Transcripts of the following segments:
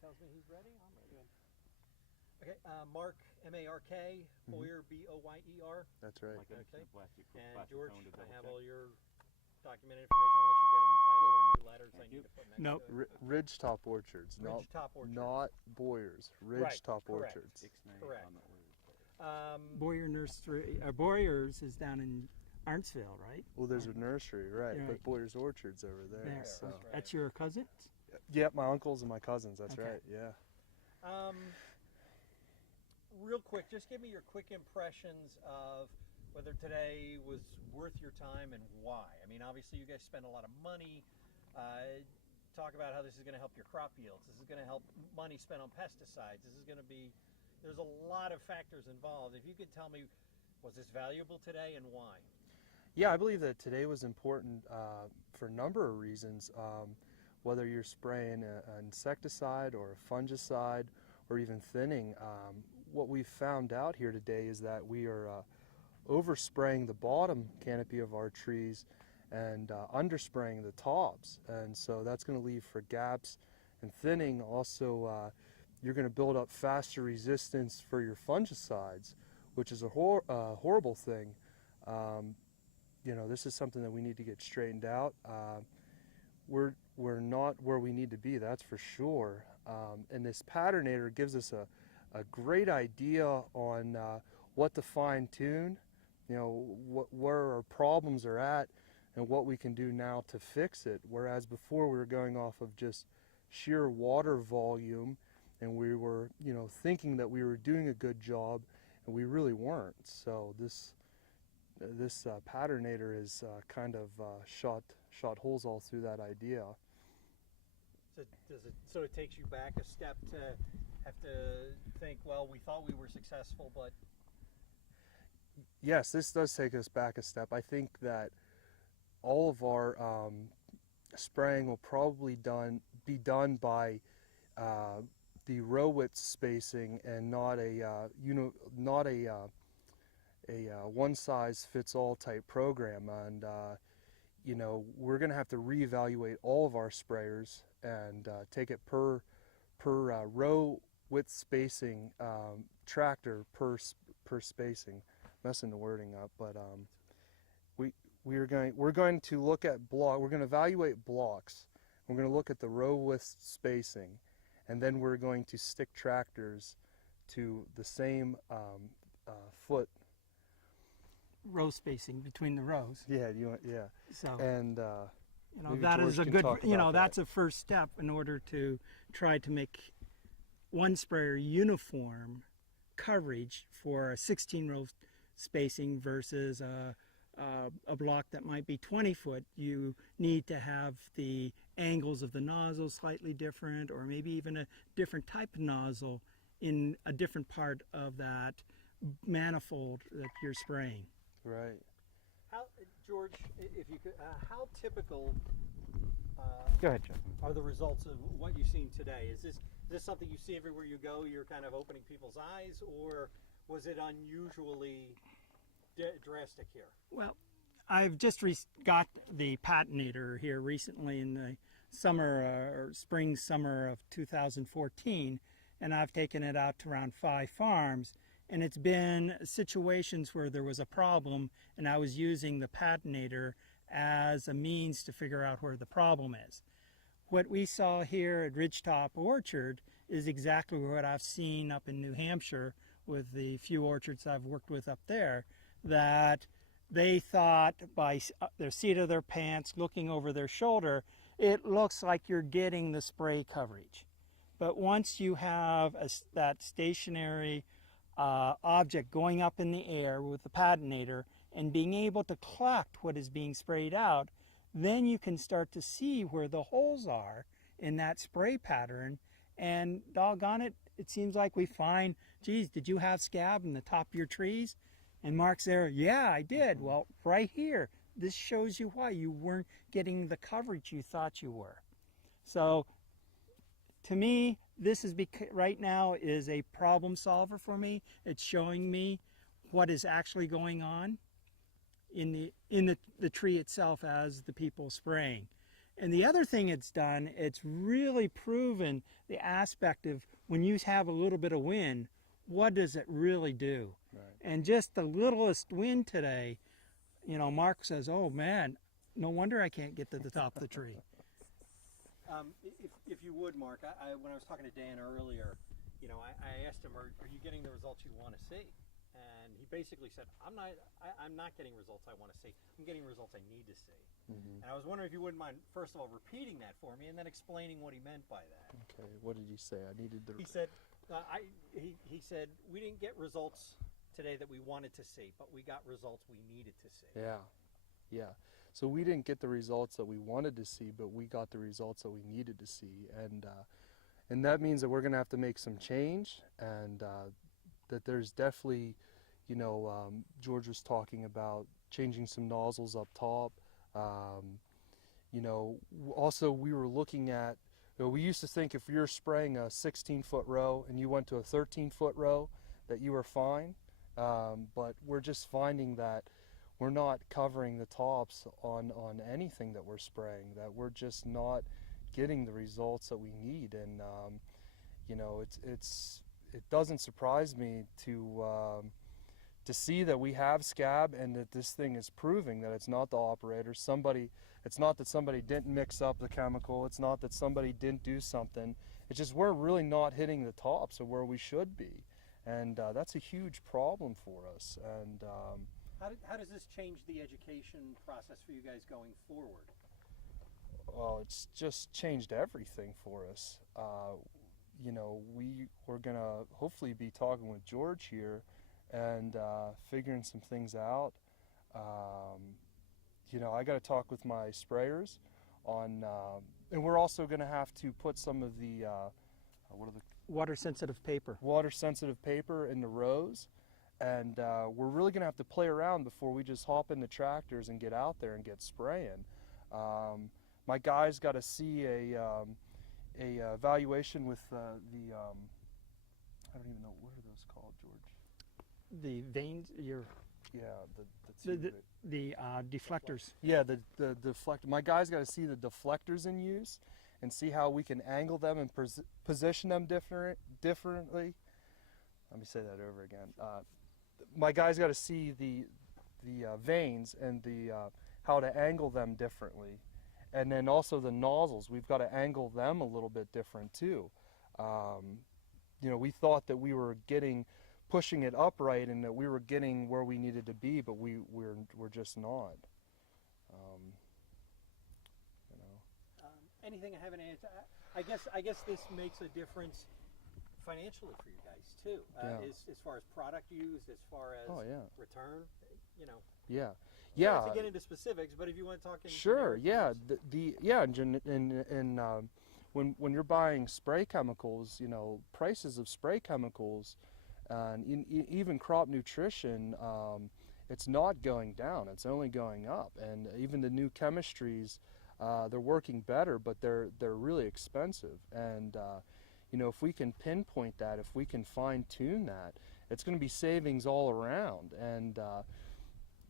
tells me he's ready. I'm ready. Okay, Mark, M-A-R-K, Boyer, B-O-Y-E-R. That's right. Okay. And George, I have all your documented information unless you've got any title or new letters I need to put next Nope. to it. Ridgetop Orchards. Ridgetop Orchards. Not Boyers. Ridgetop correct. Orchards. Correct. Boyer Nursery, Boyer's is down in Arntsville, right? Well, there's a nursery, right? Right. But Boyers Orchards over there. There. So. That's right. That's your cousin? Yep, my uncles and my cousins. That's Okay. right. Yeah. Real quick, just give me your quick impressions of whether today was worth your time and why. I mean, obviously you guys spend a lot of money. Talk about how this is going to help your crop yields. This is going to help money spent on pesticides. This is going to be, there's a lot of factors involved. If you could tell me, was this valuable today and why? Yeah, I believe that today was important for a number of reasons. Whether you're spraying an insecticide or a fungicide or even thinning, what we've found out here today is that we are overspraying the bottom canopy of our trees and underspraying the tops, and so that's going to leave for gaps and thinning. Also, you're going to build up faster resistance for your fungicides, which is a horrible thing. You know, this is something that we need to get straightened out. We're not where we need to be, that's for sure. And this Patternator gives us a great idea on what to fine tune, you know, where our problems are at and what we can do now to fix it. Whereas before we were going off of just sheer water volume and we were, you know, thinking that we were doing a good job and we really weren't. So this Patternator is kind of shot holes all through that idea. So it takes you back a step to have to think, well, we thought we were successful, but... Yes, this does take us back a step. I think that all of our spraying will probably be done by the row width spacing and not a one size fits all type program. And you know, we're going to have to reevaluate all of our sprayers and take it per row width spacing, tractor per spacing. Messing the wording up, but we're going to look at we're going to evaluate blocks. We're going to look at the row width spacing, and then we're going to stick tractors to the same foot Row spacing between the rows. Yeah, So and you know, that is a good, you know, that's a first step in order to try to make one sprayer uniform coverage for a 16 row spacing versus a block that might be 20 foot. You need to have the angles of the nozzle slightly different, or maybe even a different type of nozzle in a different part of that manifold that you're spraying. Right. How, George, if you could, how typical Go ahead, Joe. are the results of what you've seen today? Is this something you see everywhere you go? You're kind of opening people's eyes, or was it unusually drastic here? Well, I've just got the Patternator here recently in the summer or summer of 2014, and I've taken it out to around 5 farms. And it's been situations where there was a problem and I was using the Patternator as a means to figure out where the problem is. What we saw here at Ridgetop Orchard is exactly what I've seen up in New Hampshire with the few orchards I've worked with up there, that they thought by the seat of their pants, looking over their shoulder, it looks like you're getting the spray coverage. But once you have that stationary object going up in the air with the Patternator and being able to collect what is being sprayed out, then you can start to see where the holes are in that spray pattern. And doggone it, it seems like we find, geez, did you have scab in the top of your trees? And Mark's there, yeah, I did. Well, right here, this shows you why you weren't getting the coverage you thought you were. So to me, this is right now is a problem solver for me. It's showing me what is actually going on in the tree itself as the people spraying. And the other thing it's done, it's really proven the aspect of when you have a little bit of wind, what does it really do? Right. And just the littlest wind today, you know, Mark says, oh man, no wonder I can't get to the top of the tree. If you would, Mark, when I was talking to Dan earlier, you know, I asked him, are you getting the results you want to see? And he basically said, I'm not getting results I want to see. I'm getting results I need to see. Mm-hmm. And I was wondering if you wouldn't mind, first of all, repeating that for me and then explaining what he meant by that. Okay, what did he say? I needed the... He said, he said, we didn't get results today that we wanted to see, but we got results we needed to see. Yeah. So we didn't get the results that we wanted to see, but we got the results that we needed to see. And that means that we're going to have to make some change, and that there's definitely, you know, George was talking about changing some nozzles up top. You know, also we were looking at, you know, we used to think if you're spraying a 16-foot row and you went to a 13-foot row that you were fine, but we're just finding that we're not covering the tops on anything that we're spraying, that we're just not getting the results that we need. And you know, it doesn't surprise me to see that we have scab and that this thing is proving that it's not the operator. It's not that somebody didn't mix up the chemical. It's not that somebody didn't do something. It's just we're really not hitting the tops of where we should be, and that's a huge problem for us. And how does this change the education process for you guys going forward? Well, it's just changed everything for us. You know, we're gonna hopefully be talking with George here and figuring some things out. You know, I got to talk with my sprayers on, and we're also going to have to put some of the Water-sensitive paper. Water-sensitive paper in the rows, and we're really going to have to play around before we just hop in the tractors and get out there and get spraying. My guys got to see a evaluation with the I don't even know, what are those called, George? The vanes, the deflectors. Yeah, the deflector. My guys got to see the deflectors in use and see how we can angle them and position them differently. Let me say that over again. My guys got to see the vanes and how to angle them differently, and then also the nozzles. We've got to angle them a little bit different too. You know, we thought that we were pushing it upright and that we were getting where we needed to be, but we're just not. You know. Anything I haven't answered? I guess this makes a difference financially for you guys too. As far as product used, as far as return, you know. Yeah. You don't have to get into specifics, but if you want to talk in sure, yeah, and when you're buying spray chemicals, you know, prices of spray chemicals, and even crop nutrition, it's not going down; it's only going up. And even the new chemistries, they're working better, but they're really expensive. And you know, if we can pinpoint that, if we can fine-tune that, it's going to be savings all around. And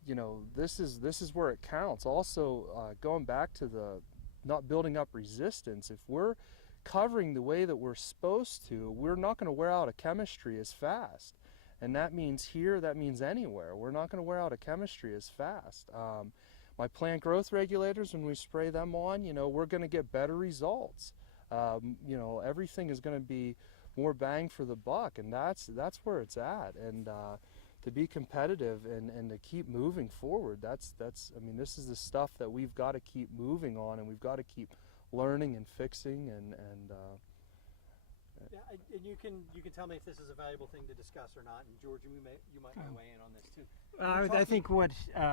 you know, this is where it counts. Also, going back to the not building up resistance, if we're covering the way that we're supposed to, we're not going to wear out a chemistry as fast. And that means here, that means anywhere. We're not going to wear out a chemistry as fast. My plant growth regulators, when we spray them on, you know, we're going to get better results. You know, everything is going to be more bang for the buck, and that's where it's at. And to be competitive and to keep moving forward, that's I mean, this is the stuff that we've got to keep moving on, and we've got to keep learning and fixing and yeah, and you can tell me if this is a valuable thing to discuss or not. And George, you might weigh in on this too. I think what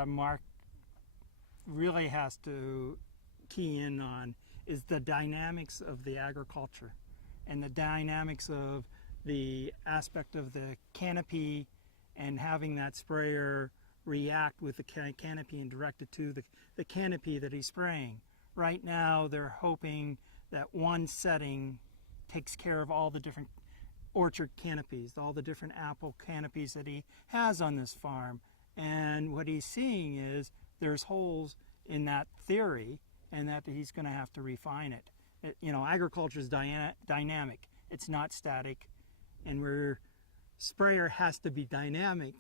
Mark really has to key in on is the dynamics of the agriculture and the dynamics of the aspect of the canopy and having that sprayer react with the canopy and direct it to the canopy that he's spraying. Right now, they're hoping that one setting takes care of all the different orchard canopies, all the different apple canopies that he has on this farm. And what he's seeing is there's holes in that theory, and that he's going to have to refine it. Agriculture is dynamic. It's not static, and where sprayer has to be dynamic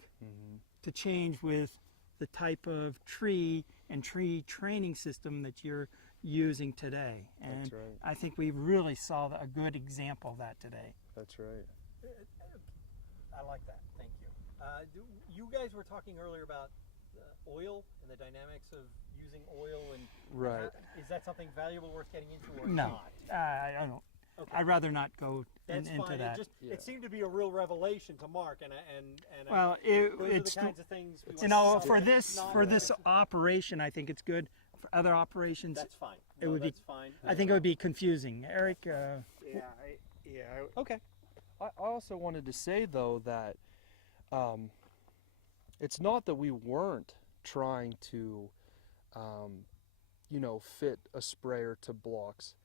to change with the type of tree and tree training system that you're using today. And That's right. I think we really saw a good example of that today. That's right. I like that. Thank you. You guys were talking earlier about oil and the dynamics of using oil, and Right. is that something valuable worth getting into or No, not? I don't. Okay. I'd rather not go That's into fine. that. It seemed to be a real revelation to Mark, and Well, those are it's the kinds of things we you want know to for cover. this Not for this always. operation, I think it's good. For other operations, That's fine. it would be- that's fine. I think it would be confusing. Eric, Okay. I also wanted to say though that it's not that we weren't trying to, fit a sprayer to blocks,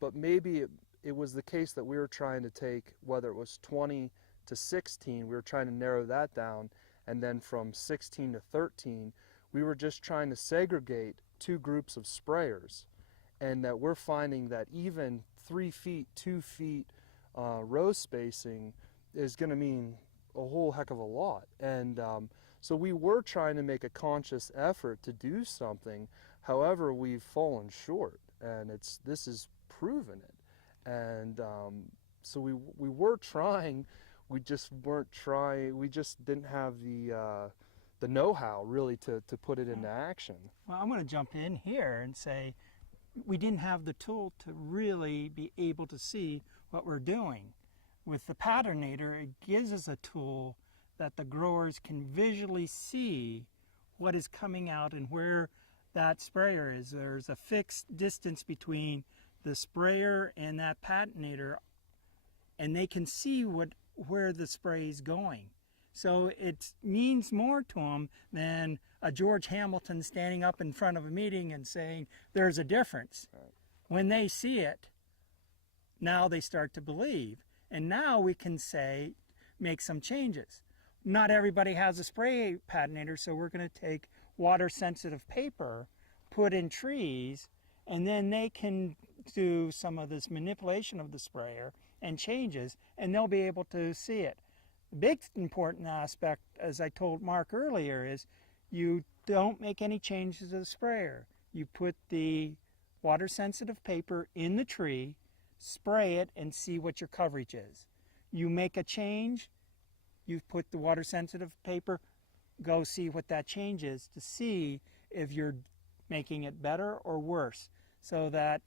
but maybe it was the case that we were trying to take, whether it was 20 to 16, we were trying to narrow that down, and then from 16 to 13, we were just trying to segregate two groups of sprayers, and that we're finding that even 3 feet, 2 feet row spacing is going to mean a whole heck of a lot. And so we were trying to make a conscious effort to do something. However, we've fallen short, and this has proven it. And so we were trying, we just weren't trying. We just didn't have the know-how really to put it into action. well, I'm going to jump in here and say we didn't have the tool to really be able to see what we're doing. With the Patternator, it gives us a tool that the growers can visually see what is coming out and where that sprayer is. There's a fixed distance between the sprayer and that Patternator, and they can see where the spray is going. So it means more to them than a George Hamilton standing up in front of a meeting and saying there's a difference. Right. When they see it, now they start to believe. And now we can say, make some changes. Not everybody has a spray Patternator, so we're going to take water-sensitive paper, put in trees, and then they can do some of this manipulation of the sprayer and changes, and they'll be able to see it. The big important aspect, as I told Mark earlier, is you don't make any changes to the sprayer. You put the water-sensitive paper in the tree, spray it, and see what your coverage is. You make a change, you put the water-sensitive paper, go see what that change is to see if you're making it better or worse, so that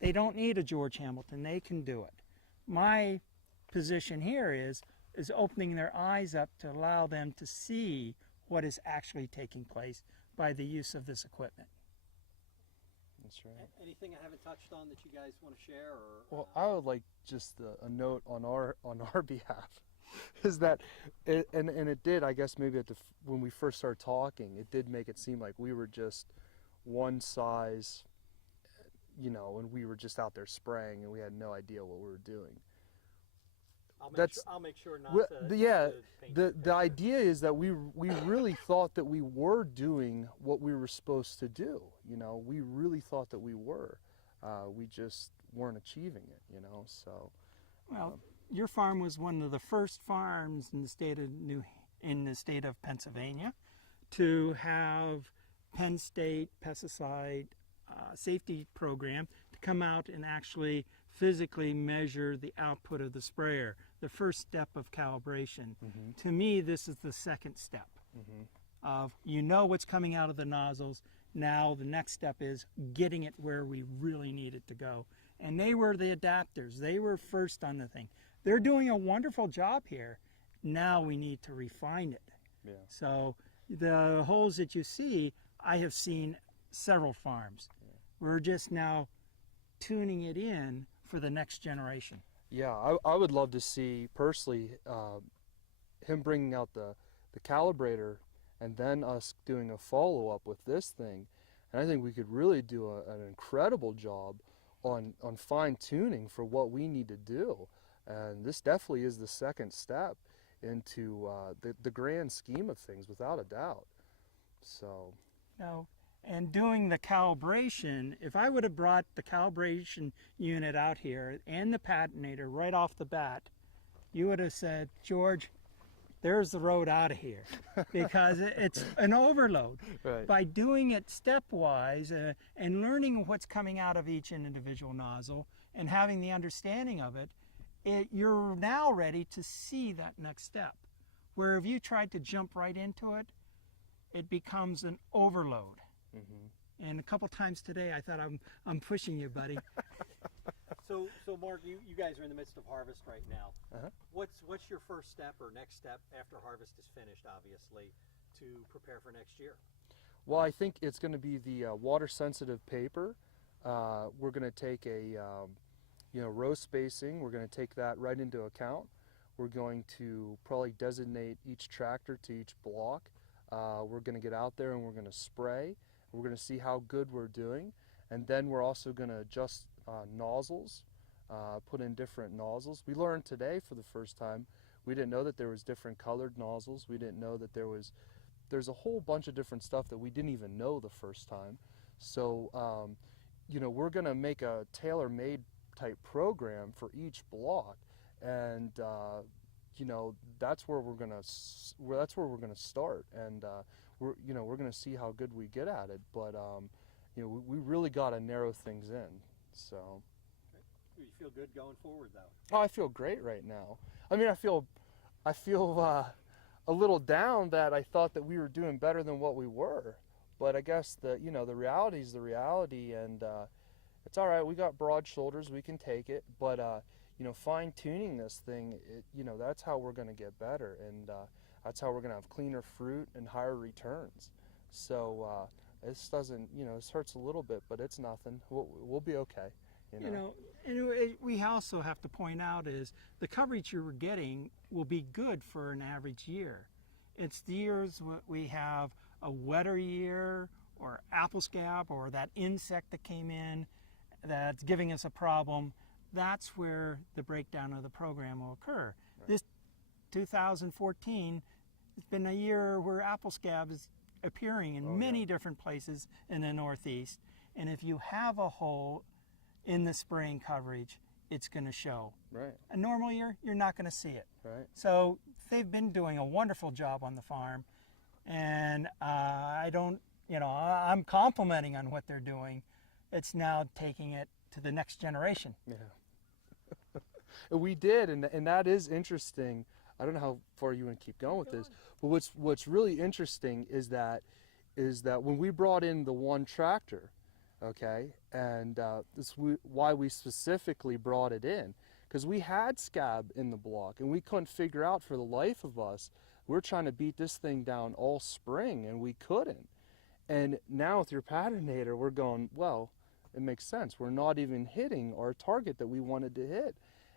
they don't need a George Hamilton, they can do it. My position here is opening their eyes up to allow them to see what is actually taking place by the use of this equipment. That's right. Anything I haven't touched on that you guys want to share? Well, I would like just a note on our behalf, is that and it did, I guess maybe when we first started talking, it did make it seem like we were just one size, and we were just out there spraying and we had no idea what we were doing. I'll make sure not Well, to. the idea is that we really thought that we were doing what we were supposed to do. We really thought that we were. We just weren't achieving it. So. Well, your farm was one of the first farms in the state of Pennsylvania to have Penn State pesticide safety program to come out and actually physically measure the output of the sprayer. The first step of calibration. Mm-hmm. To me, this is the second step. Mm-hmm. Of what's coming out of the nozzles. Now the next step is getting it where we really need it to go. And they were the adapters. They were first on the thing. They're doing a wonderful job here. Now we need to refine it. Yeah. So the holes that you see, I have seen several farms. Yeah. We're just now tuning it in for the next generation. Yeah, I would love to see personally him bringing out the calibrator and then us doing a follow-up with this thing. And I think we could really do an incredible job on fine-tuning for what we need to do. And this definitely is the second step into the grand scheme of things, without a doubt. So. No, and doing the calibration, if I would have brought the calibration unit out here and the Patternator right off the bat, you would have said, George, there's the road out of here, because it's an overload. Right. By doing it stepwise and learning what's coming out of each individual nozzle and having the understanding of it, you're now ready to see that next step. Where if you tried to jump right into it, it becomes an overload. Mm-hmm. And a couple times today, I thought I'm pushing you, buddy. So Mark, you guys are in the midst of harvest right now. Uh-huh. What's your first step or next step after harvest is finished, obviously, to prepare for next year? Well, I think it's going to be the water-sensitive paper. We're going to take a row spacing. We're going to take that right into account. We're going to probably designate each tractor to each block. We're going to get out there and we're going to spray. We're going to see how good we're doing, and then we're also going to adjust nozzles, put in different nozzles. We learned today for the first time, we didn't know that there was different colored nozzles. We didn't know that there's a whole bunch of different stuff that we didn't even know the first time. So, we're going to make a tailor-made type program for each block, and that's where we're going to start, and we're going to see how good we get at it. But we really got to narrow things in. So. You feel good going forward, though? Oh, I feel great right now. I mean, I feel a little down that I thought that we were doing better than what we were. But I guess the reality is the reality, and it's all right. We got broad shoulders, we can take it. But fine tuning this thing, that's how we're going to get better, and that's how we're going to have cleaner fruit and higher returns. So this doesn't, this hurts a little bit, but it's nothing. We'll be okay. And we also have to point out is the coverage you were getting will be good for an average year. It's the years we have a wetter year or apple scab or that insect that came in that's giving us a problem. That's where the breakdown of the program will occur. Right. This 2014 has been a year where apple scab is appearing in many different places in the Northeast. And if you have a hole in the spraying coverage, it's going to show. Right. A normal year, you're not going to see it. Right. So they've been doing a wonderful job on the farm, and I'm complimenting on what they're doing. It's now taking it to the next generation. Yeah. We did, and that is interesting. I don't know how far you want to keep going with this, but what's really interesting is that when we brought in the one tractor, okay, and why we specifically brought it in, because we had scab in the block and we couldn't figure out for the life of us. We're trying to beat this thing down all spring and we couldn't. And now with your Patternator, we're going, well, it makes sense. We're not even hitting our target that we wanted to hit,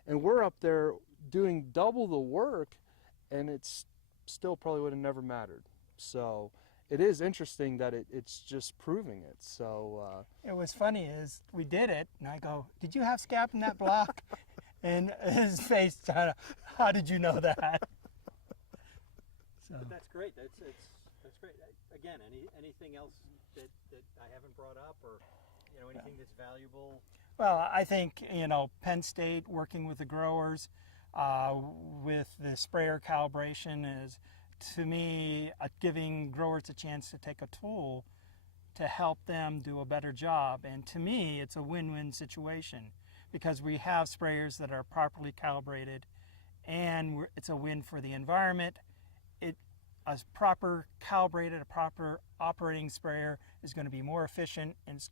and we're up there doing double the work, and it's still probably would have never mattered. So it is interesting that it's just proving it. So it was funny is we did it, and I go, "Did you have scab in that block?" And his face, how did you know that? So. But that's great. That's great. Again, anything else that I haven't brought up, or anything that's valuable? Well, I think Penn State working with the growers, with the sprayer calibration is, to me, giving growers a chance to take a tool to help them do a better job. And to me, it's a win-win situation because we have sprayers that are properly calibrated, and it's a win for the environment. A proper calibrated, a proper operating sprayer is going to be more efficient and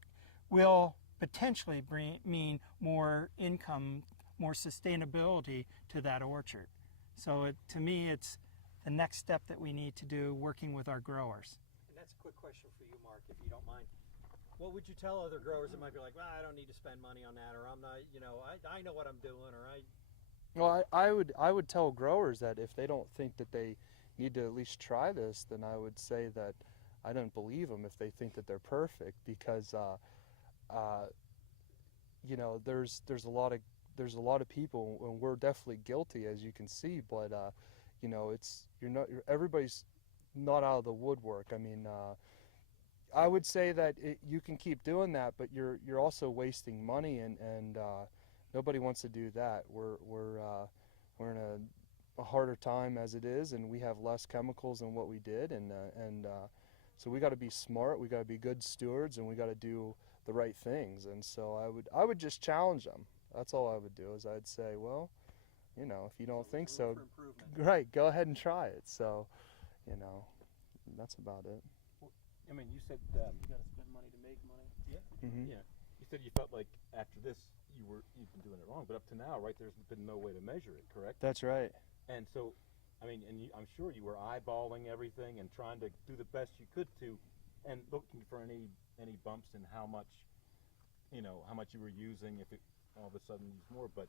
will potentially mean more income, more sustainability to that orchard. So to me, it's the next step that we need to do working with our growers. And that's a quick question for you, Mark, if you don't mind. What would you tell other growers that might be like, well, I don't need to spend money on that, or I'm not, I know what I'm doing, or I... Well, I would tell growers that if they don't think that they need to at least try this, then I would say that I don't believe them if they think that they're perfect, because there's a lot of people, and we're definitely guilty, as you can see, but everybody's not out of the woodwork. I mean, I would say that you can keep doing that, but you're also wasting money, and nobody wants to do that. We're in a harder time as it is, and we have less chemicals than what we did, and so we got to be smart. We got to be good stewards, and we got to do the right things. And so I would just challenge them. That's all I would do. Is I'd say, well, you know, if you don't think so, right, go ahead and try it. So, you know, that's about it. I mean, you said you got to spend money to make money. Yeah. Mm-hmm. Yeah. You said you felt like after this you've been doing it wrong, but up to now, right? There's been no way to measure it, correct? That's right. And so, I mean, I'm sure you were eyeballing everything and trying to do the best you could to, and looking for any bumps in how much, you know, how much you were using. If it all of a sudden use more, but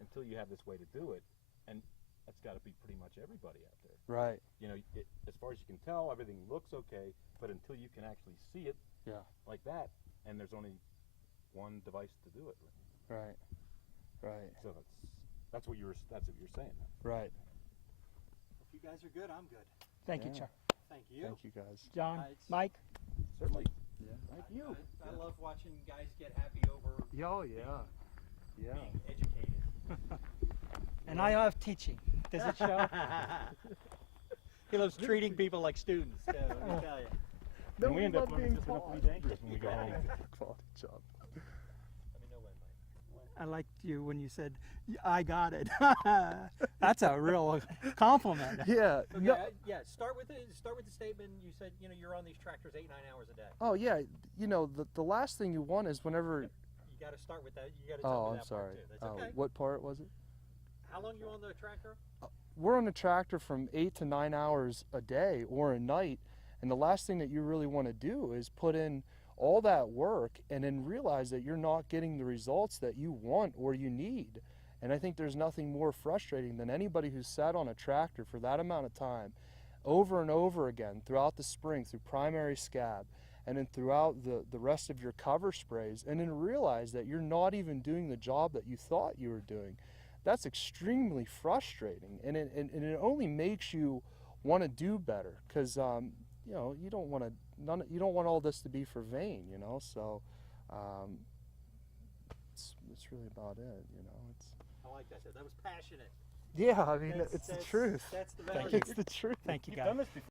until you have this way to do it, and that's got to be pretty much everybody out there. Right. You know, as far as you can tell, everything looks okay, but until you can actually see it, Yeah. like that, and there's only one device to do it. Right. Right. So that's what you're saying. Right. If you guys are good, I'm good. Thank you, Yeah. Chuck. Thank you. Thank you guys. John, It's- Mike. Certainly. Yeah. Thank you. I love watching guys get happy over Oh yeah. Yeah. being educated. And I love teaching. Does it show? He loves treating people like students. Let me tell you. And we end up learning it's going to be dangerous when we go home. Quality job. Let me know when, Mike. I liked you when you said, I got it. That's a real compliment. Yeah. Okay, No, yeah. Start with the statement. You said you're on these tractors 8-9 hours a day. oh yeah. You know the last thing you want is whenever. You got to start with that. You got to jump Oh, to I'm that sorry. part too. That's okay. What part was it? How long you on the tractor? We're on a tractor from 8 to 9 hours a day or a night, and the last thing that you really want to do is put in all that work and then realize that you're not getting the results that you want or you need. And I think there's nothing more frustrating than anybody who's sat on a tractor for that amount of time over and over again throughout the spring, through primary scab, and then throughout the rest of your cover sprays, and then realize that you're not even doing the job that you thought you were doing. That's extremely frustrating, and it only makes you want to do better, because you know, you don't want all this to be for vain, you know. So it's really about it, you know. I like that. That was passionate. Yeah, I mean, That's- it's the that's- truth. That's the Thank value. you. It's the truth. Thank you, You've guys. done this before.